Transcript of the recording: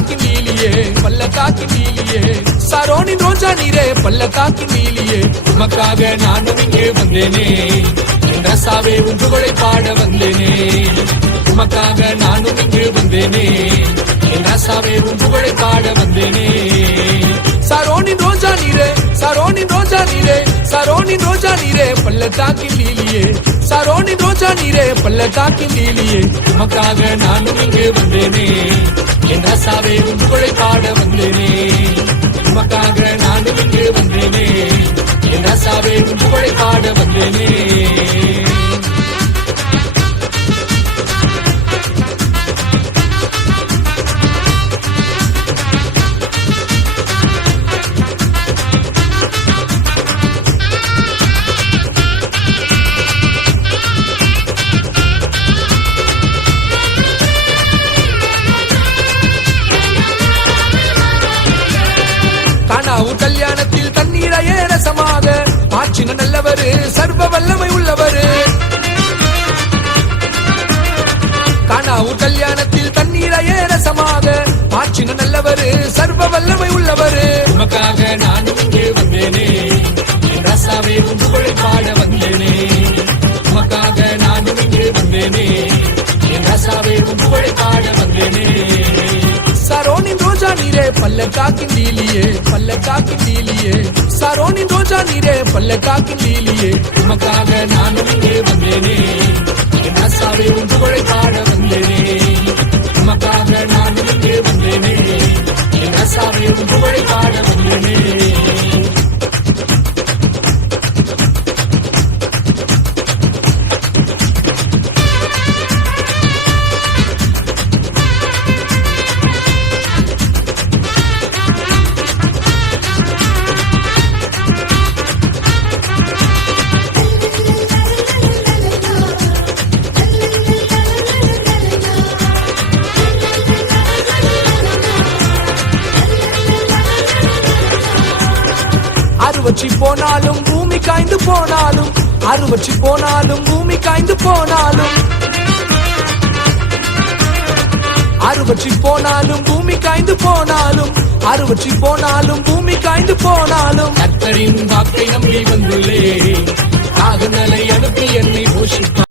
பல்லக்காக்கி நீலியே பல்லக்காக்கி நீலியே சரோனின் ரோஜா நீரே பல்லக்காக்கி நீலியே உமக்காக நானும் இங்கே வந்தேனே ரசாவே உன் புகழை பாட வந்தேனே உமக்காக நானும் இங்கு வந்தேனே ரசாவே உன் புகழை பாட வந்தேனே சரோனின் ரோஜா நீரே சரோனின் ரோஜா நீரே சரோனின் ரோஜா நீரே பல்லக்காக்கி நீலியே சரோனின் ரோஜா நீரே பல்லக்காக்கி நீலியே உமக்காக நானும் இங்கு வந்தேனே ரசாவே உன் புகழை பாட வந்தேனே உமக்காக நானும் இங்கு வந்தேனே ரசாவே உன் புகழை பாட வந்தேனே கல்யாணத்தில் தண்ணீரையே ரசமாக ஆற்றின நல்லவரு சர்வ வல்லமை உள்ளவரு காணாவூர் கல்யாணத்தில் தண்ணீரையே ரசமாக ஆற்றின நல்லவரு சர்வ வல்லமை உள்ளவரு உமக்காக நானும் இங்கே வந்தேனே ரசாவே உன் புகழை பாட வந்தேனே உமக்காக நானும் இங்கே வந்தேனே ரசாவே உன் புகழை பாட வந்தேனே சரோனின் ரோஜா நீரே பல்லக்காக்கி நீலியே பல்லக்காக்கி நீலியே சரோனின் ரோஜா நீரே பல்லக்காக்கி நீலியே உமக்காக நானும் இங்கே வந்தேனே ரசாவே உன் புகழை பாட வந்தேனே உமக்காக நானும் இங்கே வந்தேனே ரசாவே உன் புகழை பாட வந்தேனே அறுவச்சி போனாலும் பூமி காய்ந்து போனாலும் அறுவச்சி போனாலும் பூமி காய்ந்து போனாலும் அறுவச்சி போனாலும் பூமி காய்ந்து போனாலும் அறுவச்சி போனாலும் பூமி காய்ந்து போனாலும் கர்த்தரின் வாக்கை நம்பி வந்துள்ளே காகங்களை அனுப்பி என்னை போஷிப்பார்